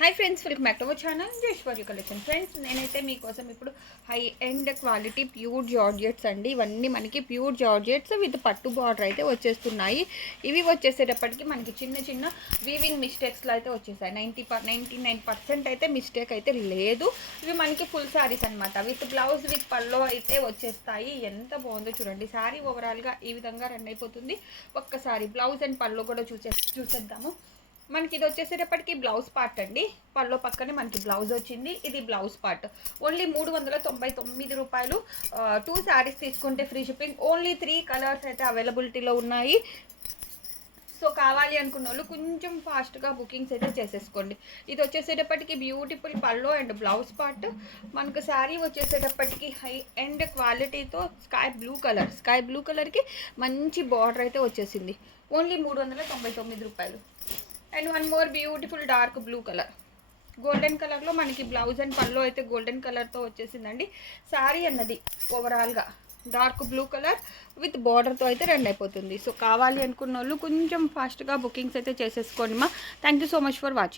Hi friends welcome back to our channel Jeshwarya collection friends నేనైతే మీకోసం ఇప్పుడు high end quality pure georgettes అండి. ఇవన్నీ మనకి ప్యూర్ జార్జెట్స్ విత్ పట్టు బార్డర్ అయితే వచ్చేస్తున్నాయి. ఇవి వచ్చేసేటప్పటికి మనకి చిన్న చిన్న వీవింగ్ మిస్టేక్స్లో అయితే వచ్చేసాయి. Ninety per ninety nine percent అయితే మిస్టేక్ అయితే లేదు. ఇవి మనకి ఫుల్ శారీస్ అనమాట విత్ బ్లౌజ్ విత్ పల్లో అయితే వచ్చేస్తాయి. ఎంత బాగుందో చూడండి. శారీ ఓవరాల్గా ఈ విధంగా రన్ అయిపోతుంది. ఒక్కసారి బ్లౌజ్ అండ్ పల్లో కూడా చూసే చూసేద్దాము. మనకి ఇది వచ్చేసేటప్పటికి బ్లౌజ్ పార్ట్ అండి. పల్లో పక్కనే మనకి బ్లౌజ్ వచ్చింది. ఇది బ్లౌజ్ పార్ట్ ఓన్లీ మూడు వందల తొంభై తొమ్మిది రూపాయలు. టూ శారీస్ తీసుకుంటే free shipping only three colours అయితే అవైలబిలిటీలో ఉన్నాయి. సో కావాలి అనుకున్న వాళ్ళు కొంచెం ఫాస్ట్గా బుకింగ్స్ అయితే చేసేసుకోండి. ఇది వచ్చేసేటప్పటికి beautiful pallu and blouse part మనకు శారీ వచ్చేసేటప్పటికి హై అండ్ క్వాలిటీతో sky blue colour sky blue కలర్కి మంచి బార్డర్ అయితే వచ్చేసింది. ఓన్లీ మూడు వందల తొంభై తొమ్మిది రూపాయలు. And one more beautiful dark blue colour golden కలర్లో మనకి బ్లౌజ్ అండ్ పల్లో అయితే గోల్డెన్ కలర్తో వచ్చేసిందండి. శారీ అన్నది ఓవరాల్గా డార్క్ బ్లూ కలర్ విత్ బార్డర్తో అయితే రెండు అయిపోతుంది. సో కావాలి అనుకున్న వాళ్ళు కొంచెం ఫాస్ట్గా బుకింగ్స్ అయితే చేసేసుకోండి మా. Thank you so much for watching